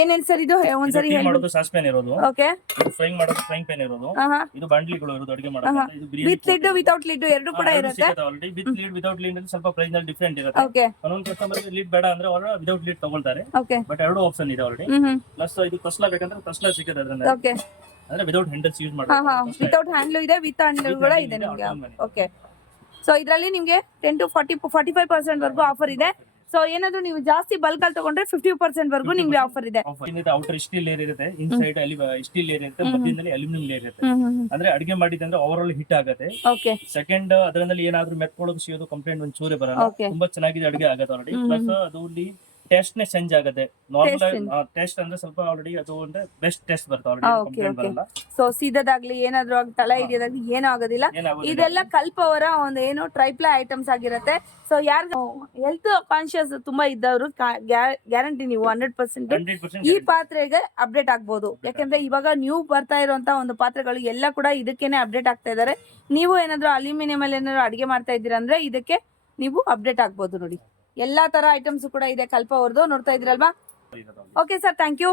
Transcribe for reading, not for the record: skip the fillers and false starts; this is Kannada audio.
ಏನೇನ್ ಸರ್ ಇದು ಒಂದ್ಸರಿ ಹೇಳಿ. ಮಾಡೋದು ಸಾಸ್ ಪ್ಯಾನ್ ಇರೋದು, ಓಕೆ. ಫ್ರೈಂಗ್ ಮಾಡೋದು ಫ್ರೈಂಗ್ ಪ್ಯಾನ್ ಇರೋದು, ಇದು ಬಾಂಡ್ಲಿಗಳು ಇರೋದು ಅಡಿಗೆ ಮಾಡೋದು. ಇದು ವಿತ್ ಲಿಡ್ ವಿತೌಟ್ ಲಿಡ್ ಎರಡು ಕೂಡ ಇರುತ್ತೆ. Already with lid without lead ಅಂದ್ರೆ ಸ್ವಲ್ಪ ಪ್ರೈಸ್ ನಲ್ಲಿ ಡಿಫರೆಂಟ್ ಇರುತ್ತೆ. ಓಕೆ. ಒಂದೊಂದು ಕಸ್ಟಮರ್ ಲೀಡ್ ಬೇಡ ಅಂದ್ರೆ ಅವರು ವಿತೌಟ್ ಲೀಡ್ ತಗೊಳ್ತಾರೆ. ಓಕೆ. ಬಟ್ ಎರಡು ಆಪ್ಷನ್ ಇದೆ ಆಲ್ರೆಡಿ. ಪ್ಲಸ್ ಇದು ತಸ್ಲಾ ಬೇಕಂದ್ರೆ ತಸ್ಲಾ ಸಿಗುತ್ತೆ ಅದರಿಂದ. ಓಕೆ. ಅಂದ್ರೆ ವಿತೌಟ್ ಹ್ಯಾಂಡಲ್ಸ್ ಯೂಸ್ ಮಾಡಬಹುದು. ವಿತೌಟ್ ಹ್ಯಾಂಡಲ್ ಇದೆ, ವಿತ್ ಹ್ಯಾಂಡಲ್ ಕೂಡ ಇದೆ ನಿಮಗೆ. ಓಕೆ. ಸೊ ಇದರಲ್ಲಿ ನಿಮಗೆ 10 to 45% ವರೆಗೂ ಆಫರ್ ಇದೆ. ಸೊ ಏನಾದ್ರು ನೀವು ಜಾಸ್ತಿ ಬಲ್ಕ್ ಅಲ್ಲಿ ತಗೊಂಡ್ರೆ 50% ವರೆಗೂ ನಿಮ್ಗೆ ಆಫರ್ ಇದೆ. ಔಟರ್ ಸ್ಟೀಲ್ ಲೇಯರ್ ಇರುತ್ತೆ, ಇನ್ಸೈಡ್ ಸ್ಟೀಲ್ ಲೇಯರ್ ಇರುತ್ತೆ, ಮಧ್ಯದಲ್ಲಿ ಅಲ್ಯೂಮಿನಿಯಂ ಲೇಯರ್ ಇರುತ್ತೆ. ಅಂದ್ರೆ ಅಡಿಗೆ ಮಾಡಿದ್ರೆ ಓವರ್ ಆಲ್ ಹಿಟ್ ಆಗುತ್ತೆ. ಓಕೆ. ಸೆಕೆಂಡ್ ಅದರಲ್ಲಿ ಏನಾದ್ರು ಮೆತ್ಕೊಳ್ಳೋದು ಸಿಗೋದು ಕಂಪ್ಲೇಂಟ್ ಒಂದು ಚೂರೇ ಬರಲ್ಲ. ತುಂಬಾ ಚೆನ್ನಾಗಿದೆ ಅಡಿಗೆ ಆಗುತ್ತೆ ಆಲ್ರೆಡಿ. ಪ್ಲಸ್ ಅದು ಟೇಸ್ಟ್ ನೇ ಚೇಂಜ್ ಆಗುತ್ತೆ. ನಾರ್ಮಲ್ ಟೇಸ್ಟ್ ಅಂದ್ರೆ ಸ್ವಲ್ಪ ಆಲ್ರೆಡಿ ಅದು ಅಂದ್ರೆ ಬೆಸ್ಟ್ ಟೇಸ್ಟ್ ಬರುತ್ತೆ ಆಲ್ರೆಡಿ, ಕಂಪ್ಲೇಂಟ್ ಬರಲ್ಲ. ಸೊ ಸೀದಾದಾಗ್ಲಿ ಏನಾದ್ರು ತಲೆ ಹಿಡಿಯೋದಾಗ್ಲಿ ಏನೂ ಆಗೋದಿಲ್ಲ. ಇದೆಲ್ಲ ಕಲ್ಪ ಅವರ ಒಂದು ಏನು ಟ್ರೈಪ್ಲೈ ಐಟಮ್ಸ್ ಆಗಿರುತ್ತೆ. ಸೊ ಯಾರು ಹೆಲ್ತ್ ಕಾನ್ಶಿಯಸ್ ತುಂಬಾ ಇದ್ದವರು ಗ್ಯಾರಂಟಿ ನೀವು 100% ಈ ಪಾತ್ರೆಗೆ ಅಪ್ಡೇಟ್ ಆಗ್ಬೋದು. ಯಾಕಂದ್ರೆ ಇವಾಗ ನ್ಯೂ ಬರ್ತಾ ಇರುವಂತ ಒಂದು ಪಾತ್ರೆಗಳು ಎಲ್ಲ ಕೂಡ ಇದಕ್ಕೇನೆ ಅಪ್ಡೇಟ್ ಆಗ್ತಾ ಇದಾರೆ. ನೀವು ಏನಾದ್ರು ಅಲ್ಯೂಮಿನಿಯಂ ಅಲ್ಲಿ ಏನಾದ್ರು ಅಡಿಗೆ ಮಾಡ್ತಾ ಇದ್ದೀರಾ ಅಂದ್ರೆ ಇದಕ್ಕೆ ನೀವು ಅಪ್ಡೇಟ್ ಆಗ್ಬೋದು. ನೋಡಿ ಎಲ್ಲಾ ತರ ಐಟಮ್ಸ್ ಕೂಡ ಇದೆ ಕಲ್ಪ ಅವ್ರದ್ದು, ನೋಡ್ತಾ ಇದ್ರಲ್ವಾ. Okay sir, thank you.